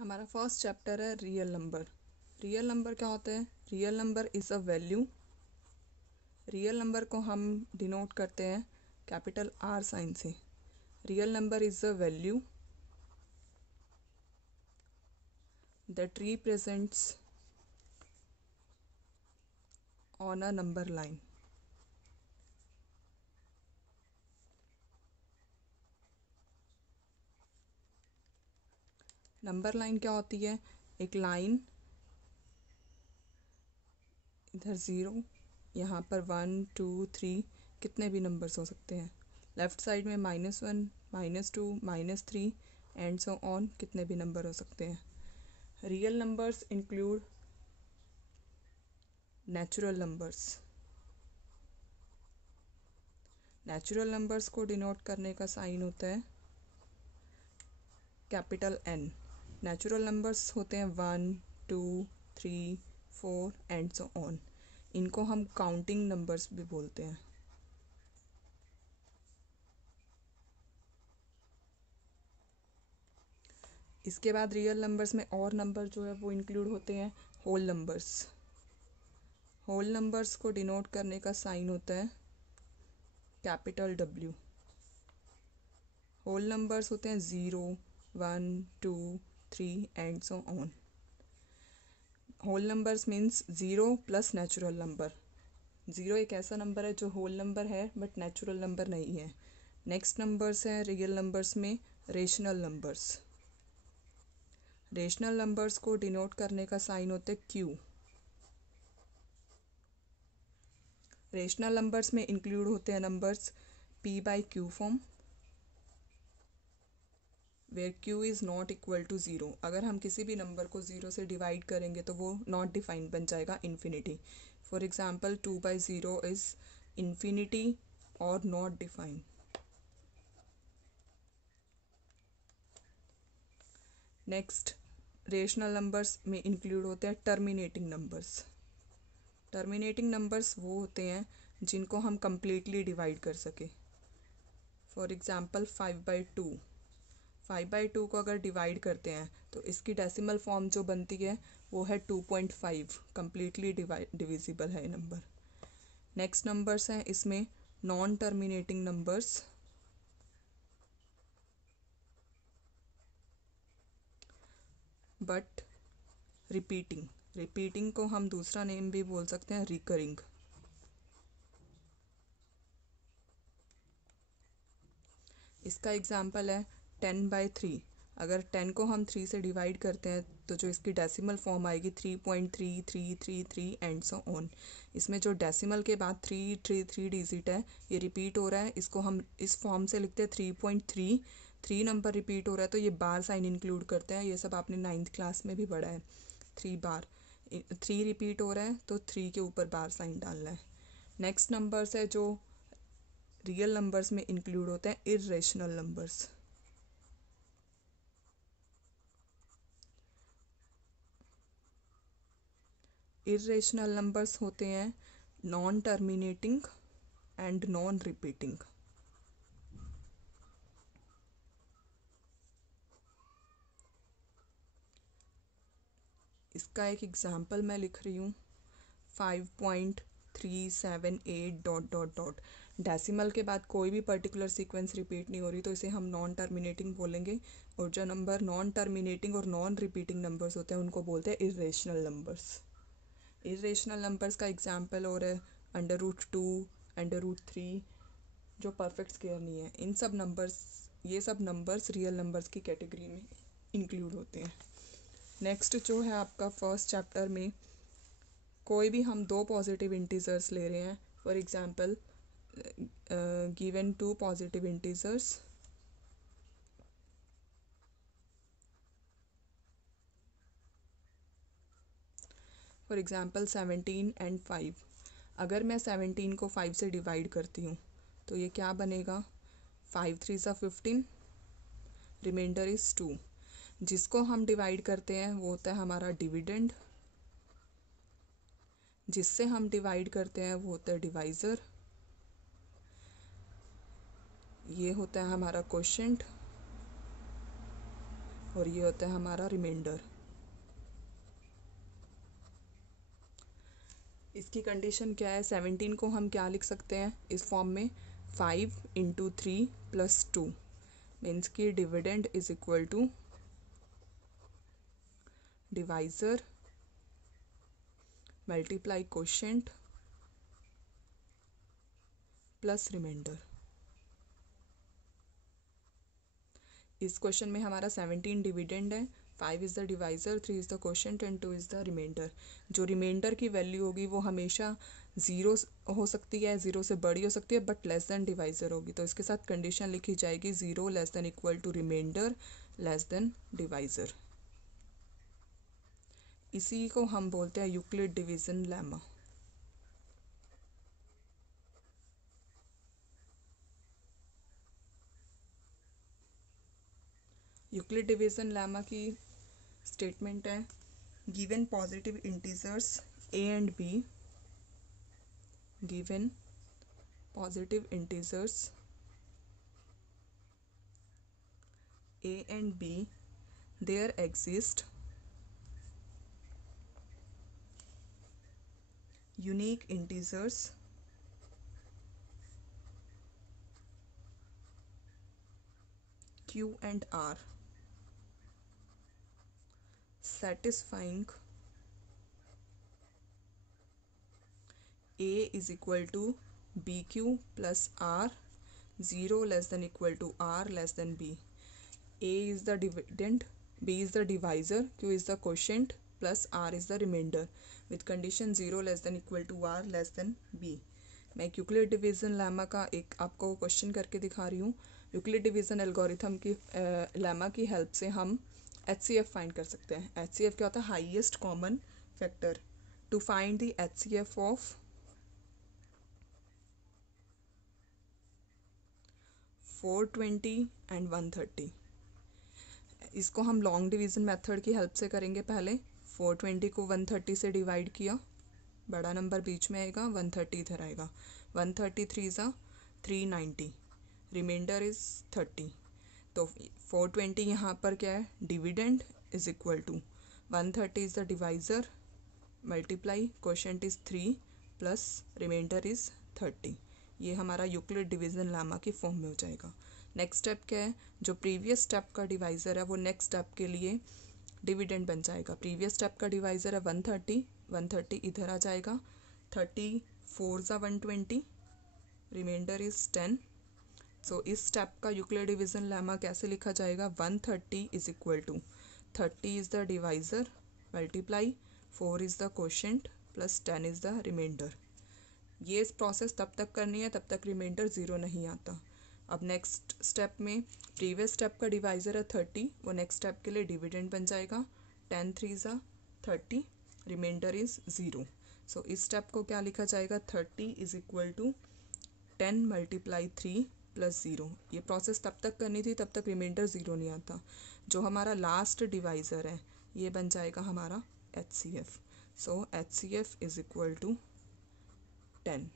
हमारा first chapter है real number. Real number क्या होता है? Real number is a value. Real number को हम डिनोट करते हैं कैपिटल आर साइन से। Real number is a value that represents on a number line. Number line क्या होती है? एक लाइन, इधर ज़ीरो, यहाँ पर 1 2 3, कितने भी नंबर्स हो सकते हैं। लेफ़्ट साइड में -1 -2 -3 एंड सो ऑन, कितने भी नंबर हो सकते हैं। Real numbers include natural numbers. Natural numbers को डिनोट करने का साइन होता है कैपिटल एन। नेचुरल नंबर्स होते हैं 1 2 3 4 एंड सो ऑन। इनको हम काउंटिंग नंबर्स भी बोलते हैं। इसके बाद रियल नंबर्स में और नंबर जो है वो इंक्लूड होते हैं होल नंबर्स। होल नंबर्स को डिनोट करने का साइन होता है कैपिटल डब्ल्यू। होल नंबर्स होते हैं 0 1 2 3 and so on. Whole numbers means 0 plus natural number. 0 एक ऐसा नंबर है जो होल नंबर है बट नेचुरल नंबर नहीं है। नेक्स्ट नंबर्स हैं रियल नंबर्स में रेशनल नंबर्स। रेशनल नंबर्स को डिनोट करने का साइन होता है क्यू। रेशनल नंबर्स में इंक्लूड होते हैं numbers p by q form where q is not equal to 0। अगर हम किसी भी नंबर को 0 से डिवाइड करेंगे तो वो नॉट डिफाइंड बन जाएगा infinity. For example 2/0 is infinity और not defined. Next rational numbers में इंक्लूड होते हैं टर्मिनेटिंग नंबर्स। टर्मिनेटिंग नंबर्स वो होते हैं जिनको हम कम्प्लीटली डिवाइड कर सके। For example 5/2। 5/2 को अगर डिवाइड करते हैं तो इसकी डेसिमल फॉर्म जो बनती है वो है 2.5। कम्प्लीटली डिविजिबल है ये नंबर। नेक्स्ट नंबर्स हैं इसमें non terminating numbers. But repeating को हम दूसरा नेम भी बोल सकते हैं रिकरिंग। इसका एग्जाम्पल है 10/3। अगर 10 को हम 3 से डिवाइड करते हैं तो जो इसकी डेसिमल फॉर्म आएगी 3.3333 एंड सो ऑन। इसमें जो डेसिमल के बाद 3 डिजिट है ये रिपीट हो रहा है, इसको हम इस फॉर्म से लिखते हैं 3.3। 3 नंबर रिपीट हो रहा है तो ये बार साइन इंक्लूड करते हैं। ये सब आपने 9th क्लास में भी पढ़ा है। 3 बार 3 रिपीट हो रहा है तो 3 के ऊपर बार साइन डालना है। नेक्स्ट नंबर्स है जो रियल नंबर्स में इंक्लूड होते हैं इर्रेशनल नंबर्स। इर्रेशनल नंबर्स होते हैं non terminating and non repeating. इसका एक एग्जाम्पल मैं लिख रही हूँ 5.378 डॉट डॉट डॉट। डेसिमल के बाद कोई भी पर्टिकुलर सीक्वेंस रिपीट नहीं हो रही तो इसे हम नॉन टर्मिनेटिंग बोलेंगे। और जो नंबर नॉन टर्मिनेटिंग और नॉन रिपीटिंग नंबर्स होते हैं उनको बोलते हैं इर्रेशनल नंबर्स। इर्रेशनल नंबर्स का एग्जाम्पल और है √2 √3 जो परफेक्ट स्क्वायर नहीं है। इन सब नंबर्स ये सब नंबर्स रियल नंबर्स की कैटेगरी में इंक्लूड होते हैं। नेक्स्ट जो है आपका फर्स्ट चैप्टर में कोई भी हम 2 पॉजिटिव इंटीजर्स ले रहे हैं। For example given 2 positive integers for example 17 and 5। अगर मैं 17 को 5 से डिवाइड करती हूँ तो ये क्या बनेगा 5 3 15, रिमाइंडर इज़ 2। जिसको हम डिवाइड करते हैं वो होता है हमारा डिविडेंड, जिससे हम डिवाइड करते हैं वो होता है डिवाइज़र, ये होता है हमारा क्वोशिएंट, और ये होता है हमारा रिमाइंडर। इसकी कंडीशन क्या है, 17 को हम क्या लिख सकते हैं इस फॉर्म में, 5 इंटू 3 प्लस 2 मीन्स की dividend is equal to divisor multiply quotient plus remainder. इस क्वेश्चन में हमारा 17 डिविडेंड है, 5 is the divisor, 3 is the quotient and 2 is the remainder. जो रिमाइंडर की वैल्यू होगी वो हमेशा ज़ीरो हो सकती है, ज़ीरो से बड़ी हो सकती है, बट लेस देन डिवाइज़र होगी। तो इसके साथ कंडीशन लिखी जाएगी 0 less than equal to remainder less than divisor. इसी को हम बोलते हैं Euclid division lemma. Euclid division lemma की स्टेटमेंट है, given positive integers a and b, given positive integers a and b, there exist unique integers q and r satisfying a is equal to bq plus r, 0 less than equal to r less than b. a is the dividend, b is the divisor, q is the quotient plus r is the remainder with condition 0 less than equal to r less than b. मैं Euclid division lemma का एक आपको question करके दिखा रही हूँ। Euclid division algorithm की lemma की हेल्प से हम HCF फाइंड कर सकते हैं। HCF क्या होता है, highest common factor. To find the HCF of 420 and 130, इसको हम लॉन्ग डिवीज़न मेथड की हेल्प से करेंगे। पहले 420 को 130 से डिवाइड किया, बड़ा नंबर बीच में आएगा, 130 इधर आएगा, 133 ज़ा 390, रिमाइंडर इज़ 30। तो 420 यहाँ पर क्या है, dividend is equal to 130 is the divisor multiply quotient is 3 plus remainder is 30। ये हमारा यूक्लिड डिवीज़न लेमा की फॉर्म में हो जाएगा। नेक्स्ट स्टेप क्या है, जो प्रीवियस स्टेप का डिवाइज़र है वो नेक्स्ट स्टेप के लिए डिविडेंड बन जाएगा। प्रीवियस स्टेप का डिवाइज़र है 130, 130 इधर आ जाएगा, 34 ज़ा 120, रिमाइंडर इज़ 10। सो इस स्टेप का यूक्लिड डिवीज़न लेमा कैसे लिखा जाएगा, 130 is equal to 30 is the divisor multiply 4 is the quotient plus 10 is the remainder. ये प्रोसेस तब तक करनी है तब तक रिमाइंडर 0 नहीं आता। अब नेक्स्ट स्टेप में प्रीवियस स्टेप का डिवाइज़र है 30, वो नेक्स्ट स्टेप के लिए डिविडेंड बन जाएगा, 10 3 ज़ा 30, रिमाइंडर इज़ 0। सो इस स्टेप को क्या लिखा जाएगा, 30 is equal to 10 multiply 3 plus 0। ये प्रोसेस तब तक करनी थी तब तक रिमाइंडर 0 नहीं आता। जो हमारा लास्ट डिवाइज़र है ये बन जाएगा हमारा HCF। So HCF is equal to 10।